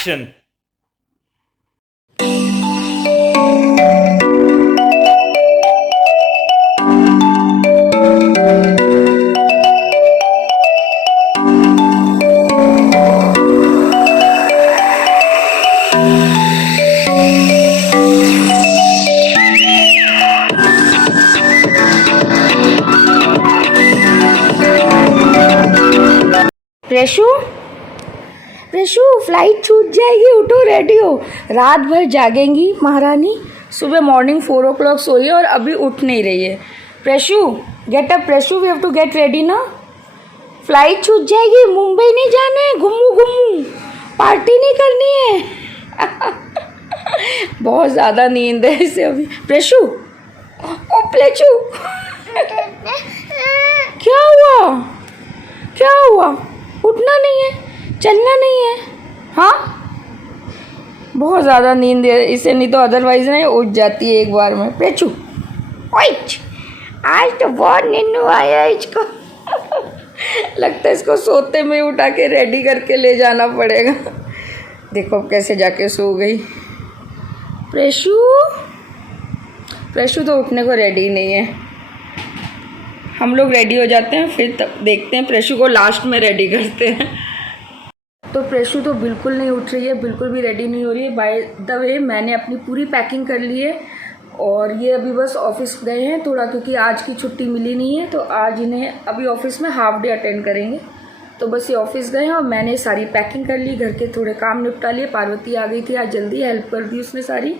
Action. प्रेशु प्रेशु flight छूट जाएगी, उठो, रेडी हो। रात भर जागेंगी महारानी, सुबह मॉर्निंग 4 o'clock सोई है और अभी उठ नहीं रही है। Preshu get up, Preshu we have to get ready ना, फ्लाइट छूट जाएगी, मुंबई नहीं जाना है, घुमू घुमू, पार्टी नहीं करनी है। बहुत ज़्यादा नींद है इसे अभी। प्रेशु ओ प्रेशु क्या हुआ, क्या हुआ, उठना नहीं है, चलना नहीं है? हाँ बहुत ज़्यादा नींद है इसे, नहीं तो अदरवाइज नहीं उठ जाती है एक बार में। प्रेचू ओइच, आज तो बहुत नींद आया है इसको। लगता है इसको सोते में उठा के रेडी करके ले जाना पड़ेगा। देखो कैसे जाके सो गई। प्रेशु प्रेशु तो उठने को रेडी नहीं है। हम लोग रेडी हो जाते हैं, फिर तब देखते हैं, प्रेशु को लास्ट में रेडी करते हैं। तो प्रेशु तो बिल्कुल नहीं उठ रही है, बिल्कुल भी रेडी नहीं हो रही है। बाय द वे मैंने अपनी पूरी पैकिंग कर ली है और ये अभी बस ऑफिस गए हैं थोड़ा, क्योंकि आज की छुट्टी मिली नहीं है, तो आज इन्हें अभी ऑफिस में हाफ डे अटेंड करेंगे। तो बस ये ऑफिस गए हैं और मैंने सारी पैकिंग कर ली, घर के थोड़े काम निपटा लिए। पार्वती आ गई थी आज, जल्दी हेल्प कर दी उसने सारी।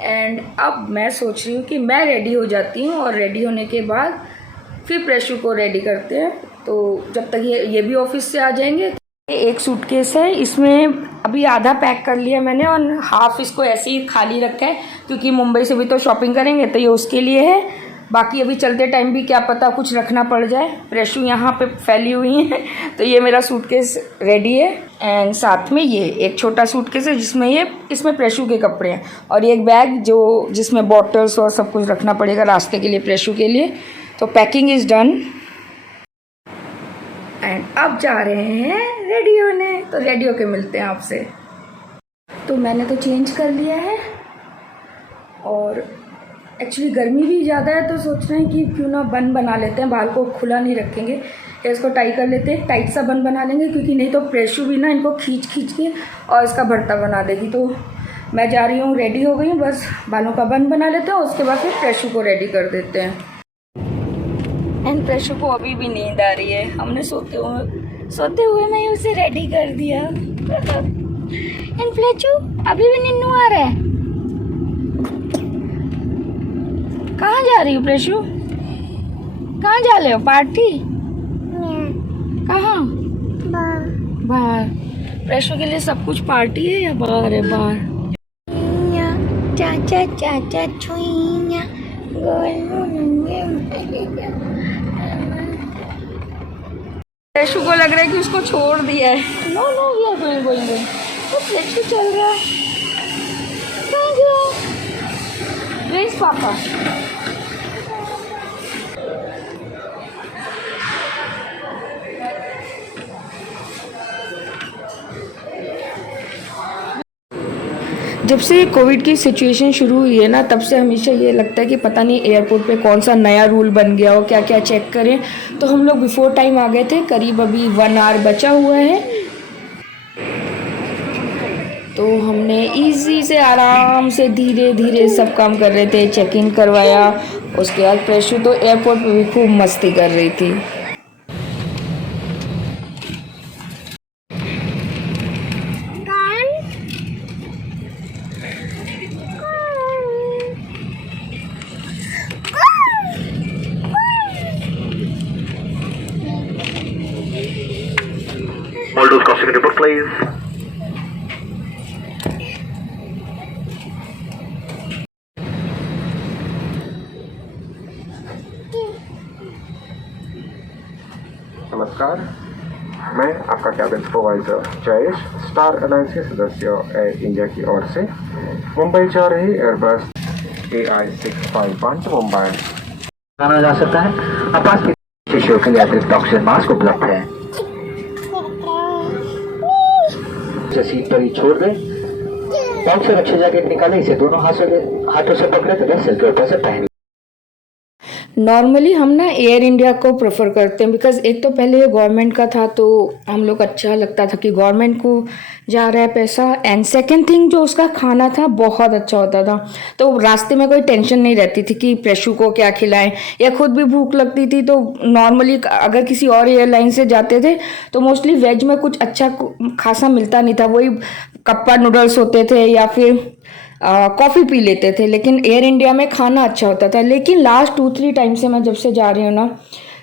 एंड अब मैं सोच रही हूँ कि मैं रेडी हो जाती हूँ और रेडी होने के बाद फिर प्रेशु को रेडी करते हैं। तो जब तक ये भी ऑफिस से आ जाएंगे। एक सूटकेस है, इसमें अभी आधा पैक कर लिया मैंने और हाफ इसको ऐसे ही खाली रखा है, क्योंकि मुंबई से भी तो शॉपिंग करेंगे, तो ये उसके लिए है। बाकी अभी चलते टाइम भी क्या पता कुछ रखना पड़ जाए। प्रेशु यहाँ पे फैली हुई है, तो ये मेरा सूटकेस रेडी है। एंड साथ में ये एक छोटा सूटकेस है जिसमें इसमें प्रेशु के कपड़े हैं, और ये एक बैग जिसमें बॉटल्स और सब कुछ रखना पड़ेगा रास्ते के लिए, प्रेशु के लिए। तो पैकिंग इज़ डन एंड अब जा रहे हैं रेडी होने। तो रेडी होके मिलते हैं आपसे। तो मैंने तो चेंज कर लिया है और एक्चुअली गर्मी भी ज़्यादा है, तो सोच रहे हैं कि क्यों ना बन बना लेते हैं, बाल को खुला नहीं रखेंगे, या इसको टाई कर लेते हैं, टाइट सा बन बना लेंगे, क्योंकि नहीं तो प्रेशु भी ना इनको खींच के और इसका भरता बना देगी। तो मैं जा रही हूँ, रेडी हो गई हूँ, बस बालों का बन बना लेते हैं, उसके बाद फिर प्रेशु को रेडी कर देते हैं। एंड प्रेशु को अभी भी नींद आ रही है, हमने सोते हुए मैं उसे रेडी कर दिया। एंड प्रेशु अभी भी नींद आ रहा है। कहाँ जा रही हो प्रेशु, कहाँ जा रहे हो, पार्टी? कहाँ? बाहर। प्रेशु के लिए सब कुछ पार्टी है या बाहर है? बाहर। चाचा चाचा छुइया प्रेशु को लग रहा है कि उसको छोड़ दिया है। No no we are going. तो प्रेशु चल रहा है, कहाँ गया? वेयर इज पापा? जब से कोविड की सिचुएशन शुरू हुई है ना, तब से हमेशा ये लगता है कि पता नहीं एयरपोर्ट पे कौन सा नया रूल बन गया हो, क्या क्या चेक करें। तो हम लोग बिफोर टाइम आ गए थे, करीब अभी 1 hour बचा हुआ है। तो हमने इजी से आराम से धीरे धीरे सब काम कर रहे थे, चेकिंग करवाया। उसके बाद प्रेशु तो एयरपोर्ट पे भी खूब मस्ती कर रही थी। All those crossing report, please. नमस्कार, मैं आपका cabin supervisor Jayesh, star alliance के सदस्य एयर इंडिया की ओर से मुंबई जा रही एयरबस AI651 मुंबई जाना जा सकता है। आपात शिशुओं के लिए अतिरिक्त ऑक्सीजन मास्क उपलब्ध है। उसे सीट पर ही छोड़ दें। पॉकेट से रक्षा जैकेट निकालें, इसे दोनों हाथों से पकड़े तथा सिर के ऊपर से पहन। नॉर्मली हम ना एयर इंडिया को प्रेफर करते हैं, बिकॉज एक तो पहले ये गवर्नमेंट का था तो हम लोग अच्छा लगता था कि गवर्नमेंट को जा रहा है पैसा, एंड सेकंड थिंग जो उसका खाना था बहुत अच्छा होता था, तो रास्ते में कोई टेंशन नहीं रहती थी कि प्रेशु को क्या खिलाएं, या खुद भी भूख लगती थी तो नॉर्मली अगर किसी और एयरलाइन से जाते थे तो मोस्टली वेज में कुछ अच्छा खासा मिलता नहीं था, वही कप्पा नूडल्स होते थे या फिर कॉफ़ी पी लेते थे, लेकिन एयर इंडिया में खाना अच्छा होता था। लेकिन लास्ट 2-3 टाइम से मैं जब से जा रही हूँ ना,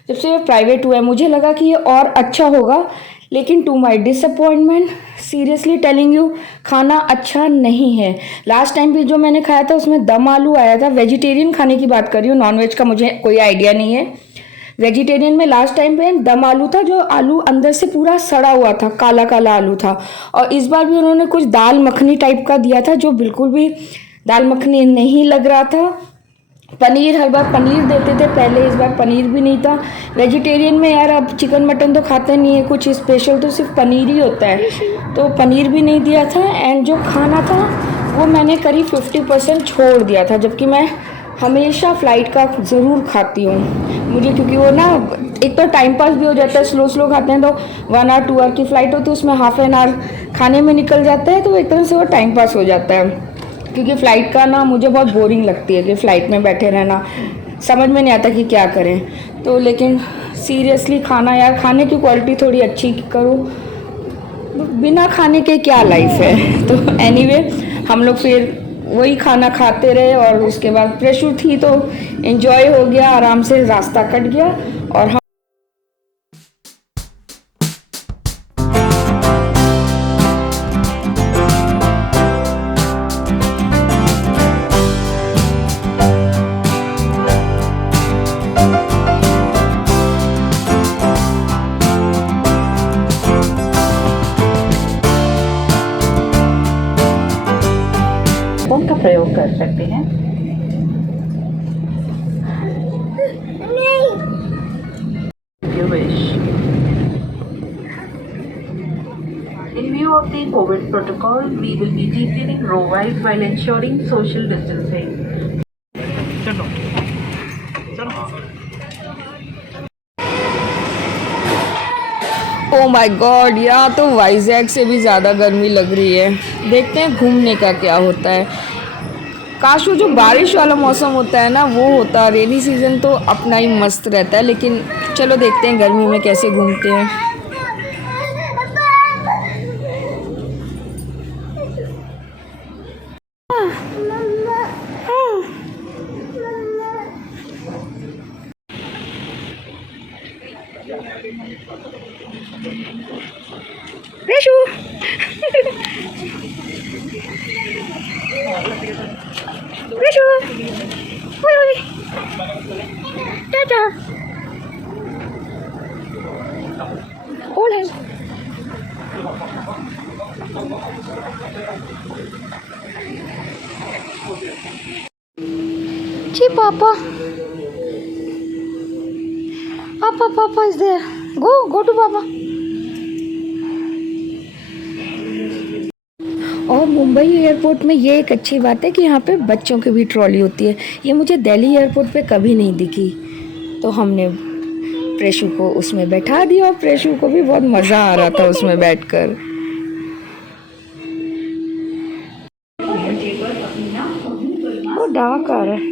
जब से ये प्राइवेट हुआ है, मुझे लगा कि ये और अच्छा होगा, लेकिन to my disappointment seriously telling you खाना अच्छा नहीं है। लास्ट टाइम भी जो मैंने खाया था उसमें दम आलू आया था, वेजिटेरियन खाने की बात कर रही हूँ, नॉनवेज का मुझे कोई आइडिया नहीं है। वेजिटेरियन में लास्ट टाइम पे दम आलू था, जो आलू अंदर से पूरा सड़ा हुआ था, काला काला आलू था, और इस बार भी उन्होंने कुछ दाल मखनी टाइप का दिया था जो बिल्कुल भी दाल मखनी नहीं लग रहा था। पनीर, हर बार पनीर देते थे पहले, इस बार पनीर भी नहीं था। वेजिटेरियन में यार अब चिकन मटन तो खाते नहीं है, कुछ स्पेशल तो सिर्फ पनीर ही होता है, तो पनीर भी नहीं दिया था। एंड जो खाना था वो मैंने करीब 50% छोड़ दिया था, जबकि मैं हमेशा फ़्लाइट का ज़रूर खाती हूँ मुझे, क्योंकि वो ना एक तो टाइम पास भी हो जाता है, स्लो खाते हैं तो 1 आवर 2 आवर की फ़्लाइट होती है, उसमें हाफ एन आवर खाने में निकल जाता है, तो एक तरह से वो टाइम पास हो जाता है। क्योंकि फ़्लाइट का ना मुझे बहुत बोरिंग लगती है कि फ़्लाइट में बैठे रहना, समझ में नहीं आता कि क्या करें। तो लेकिन सीरियसली खाना यार, खाने की क्वालिटी थोड़ी अच्छी करो, बिना खाने के क्या लाइफ है। तो एनीवे हम लोग फिर वही खाना खाते रहे, और उसके बाद प्रेशु थी तो एंजॉय हो गया, आराम से रास्ता कट गया। और हम फोन का प्रयोग कर सकते हैं। If you wish. In view of the COVID protocol, we will be deepening row wide while ensuring social distancing. Oh my God, यहाँ तो वाइजैक से भी ज़्यादा गर्मी लग रही है। देखते हैं घूमने का क्या होता है। काश वो जो बारिश वाला मौसम होता है ना वो होता, रेनी सीज़न तो अपना ही मस्त रहता है, लेकिन चलो देखते हैं गर्मी में कैसे घूमते हैं। प्रेशु प्रेशु, ओए ओए, टाटा, ओले, जी पापा, पापा is there, go to पापा। और मुंबई एयरपोर्ट में ये एक अच्छी बात है कि यहाँ पे बच्चों की भी ट्रॉली होती है, ये मुझे दिल्ली एयरपोर्ट पे कभी नहीं दिखी, तो हमने प्रेशु को उसमें बैठा दिया, और प्रेशु को भी बहुत मज़ा आ रहा था उसमें बैठकर। वो डार्क आ रहा है।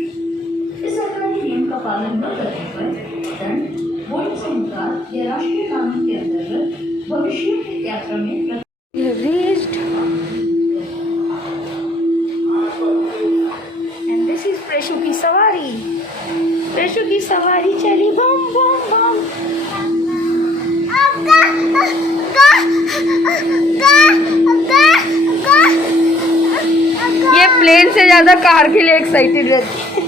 प्रेशु की सवारी, प्रेशु की सवारी चली बम बम बम। ये प्लेन से ज्यादा कार के लिए एक्साइटेड रहती है।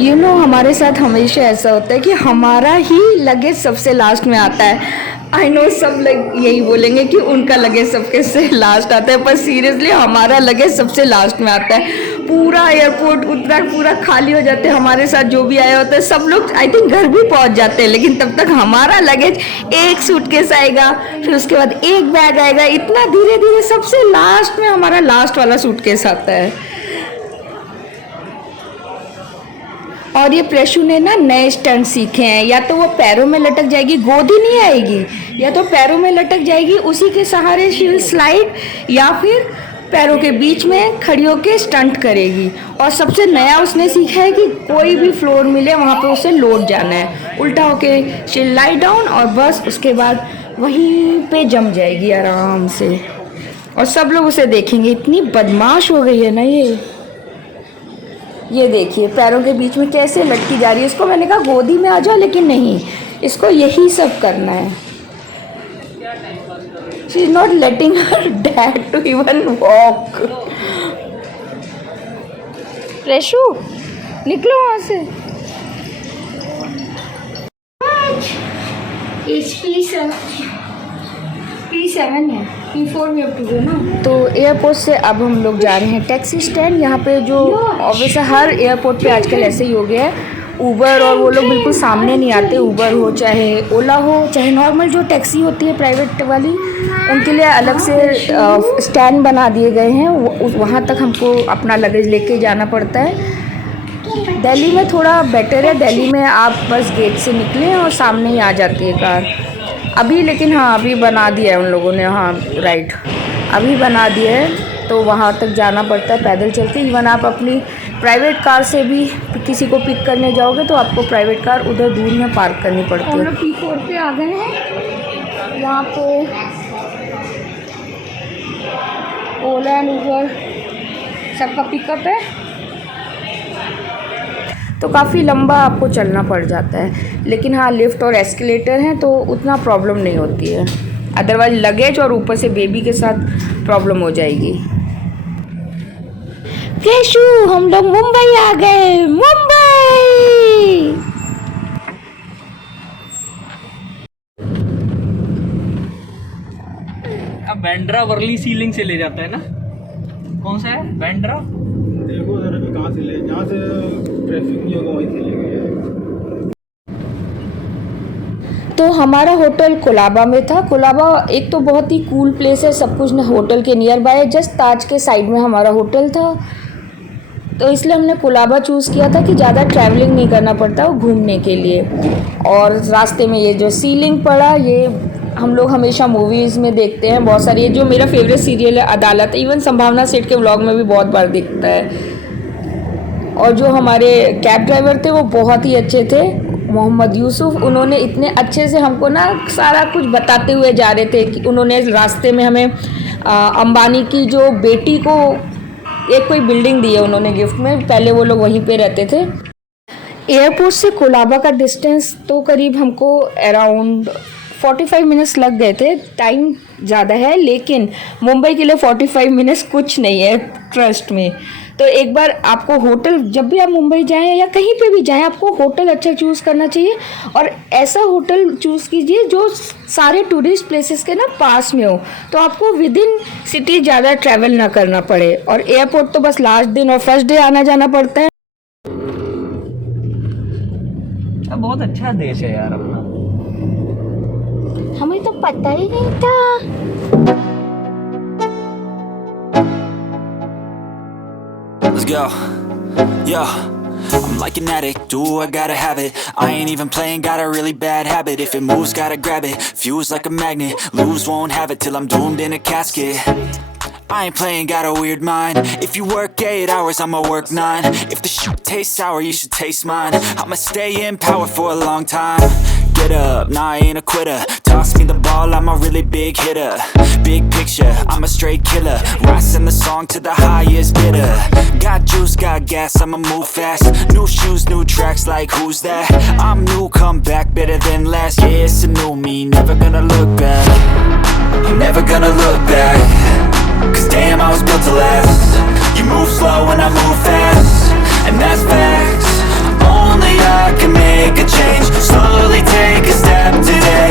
यू नो हमारे साथ हमेशा ऐसा होता है कि हमारा ही लगेज सबसे लास्ट में आता है। आई नो सब लोग यही बोलेंगे कि उनका लगेज सबके से लास्ट आता है, पर सीरियसली हमारा लगेज सबसे लास्ट में आता है। पूरा एयरपोर्ट उतना पूरा खाली हो जाते हैं। हमारे साथ जो भी आया होता है सब लोग आई थिंक घर भी पहुंच जाते हैं, लेकिन तब तक हमारा लगेज एक सूटकेस आएगा, फिर उसके बाद एक बैग आएगा, इतना धीरे धीरे सबसे लास्ट में हमारा लास्ट वाला सूटकेस आता है। और ये प्रेशु ने ना नए स्टंट सीखे हैं, या तो वो पैरों में लटक जाएगी, गोदी नहीं आएगी, या तो पैरों में लटक जाएगी, उसी के सहारे शी विल स्लाइड, या फिर पैरों के बीच में खड़ी होके स्टंट करेगी। और सबसे नया उसने सीखा है कि कोई भी फ्लोर मिले वहाँ पे उसे लौट जाना है, उल्टा होके शी लाई डाउन और बस उसके बाद वहीं पे जम जाएगी आराम से। और सब लोग उसे देखेंगे, इतनी बदमाश हो गई है ना ये देखिए पैरों के बीच में कैसे लटकी जा रही है। इसको मैंने कहा गोदी में आ जाओ, लेकिन नहीं, इसको यही सब करना है। She is not letting her dad to even walk. प्रेशु निकलो वहाँ से। P7 है, P4 में अब टू ना। तो एयरपोर्ट से अब हम लोग जा रहे हैं टैक्सी स्टैंड। यहाँ पे जो ऑब्वियस हर एयरपोर्ट पे आजकल ऐसे ही हो गया है, ऊबर और वो लोग बिल्कुल सामने नहीं आते। ऊबर हो चाहे ओला हो चाहे नॉर्मल जो टैक्सी होती है प्राइवेट वाली, उनके लिए अलग से स्टैंड बना दिए गए हैं। वहाँ तक हमको अपना लगेज लेके जाना पड़ता है। दिल्ली में थोड़ा बेटर है, दिल्ली में आप बस गेट से निकलें और सामने ही आ जाती है कार अभी। लेकिन हाँ अभी बना दिया है उन लोगों ने, हाँ राइट अभी बना दिया है, तो वहाँ तक जाना पड़ता है पैदल चल के। इवन आप अपनी प्राइवेट कार से भी किसी को पिक करने जाओगे तो आपको प्राइवेट कार उधर दूर में पार्क करनी पड़ती है। हम लोग P4 पे आ गए हैं, वहाँ पे ओला एंड ऊबर सबका पिकअप है, तो काफ़ी लंबा आपको चलना पड़ जाता है। लेकिन हाँ लिफ्ट और एस्केलेटर हैं तो उतना प्रॉब्लम नहीं होती है, अदरवाइज लगेज और ऊपर से बेबी के साथ प्रॉब्लम हो जाएगी। प्रेशु हम लोग मुंबई आ गए, मुंबई। अब बैंड्रा वर्ली सीलिंग से ले जाता है ना, कौन सा है बैंड्रा? देखो जरा भी कहाँ से ले, जहाँ से ट्रैफिक नहीं होगा वहीं से लेंगे। तो हमारा होटल कोलाबा में था। कोलाबा एक तो बहुत ही कूल प्लेस है, सब कुछ होटल के नियर बाय है, जस्ट ताज के साइड में हमारा होटल था। तो इसलिए हमने कोलाबा चूज़ किया था कि ज़्यादा ट्रैवलिंग नहीं करना पड़ता वो घूमने के लिए। और रास्ते में ये जो सीलिंग पड़ा, ये हम लोग हमेशा मूवीज़ में देखते हैं बहुत सारी। ये जो मेरा फेवरेट सीरियल है अदालत, इवन संभावना सेठ के व्लॉग में भी बहुत बार दिखता है। और जो हमारे कैब ड्राइवर थे वो बहुत ही अच्छे थे, मोहम्मद यूसुफ। उन्होंने इतने अच्छे से हमको ना सारा कुछ बताते हुए जा रहे थे कि उन्होंने रास्ते में हमें अंबानी की जो बेटी को एक कोई बिल्डिंग दी है उन्होंने गिफ्ट में, पहले वो लोग वहीं पे रहते थे। एयरपोर्ट से कोलाबा का डिस्टेंस तो करीब हमको अराउंड 45 मिनट्स लग गए थे। टाइम ज़्यादा है लेकिन मुंबई के लिए 45 मिनट्स कुछ नहीं है, ट्रस्ट में। तो एक बार आपको होटल, जब भी आप मुंबई जाएं या कहीं पे भी जाएं, आपको होटल अच्छा चूज़ करना चाहिए। और ऐसा होटल चूज़ कीजिए जो सारे टूरिस्ट प्लेसेस के ना पास में हो, तो आपको विद इन सिटी ज़्यादा ट्रैवल ना करना पड़े। और एयरपोर्ट तो बस लास्ट दिन और फर्स्ट डे आना जाना पड़ता है। बहुत अच्छा देश है यार अपना, हमें तो पता ही नहीं था। Let's go. Yo, I'm like an addict, do I gotta have it. I ain't even playing, got a really bad habit. If it moves, gotta grab it, fuse like a magnet. Lose, won't have it till I'm doomed in a casket. I ain't playing, got a weird mind. If you work 8 hours, I'ma work 9. If the shit tastes sour, you should taste mine. I'ma stay in power for a long time. Get up, nah I ain't a quitter. Toss me the ball, I'm a really big hitter. Big picture, I'm a straight killer. Rising the song to the highest bidder. Got juice, got gas, I'ma move fast. New shoes, new tracks, like who's that? I'm new, come back, better than last. Yeah, it's a new me, never gonna look back. I'm never gonna look back. Cause damn, I was built to last. You move slow and I move fast, and that's facts. Only I can make a change. Slowly take a step today.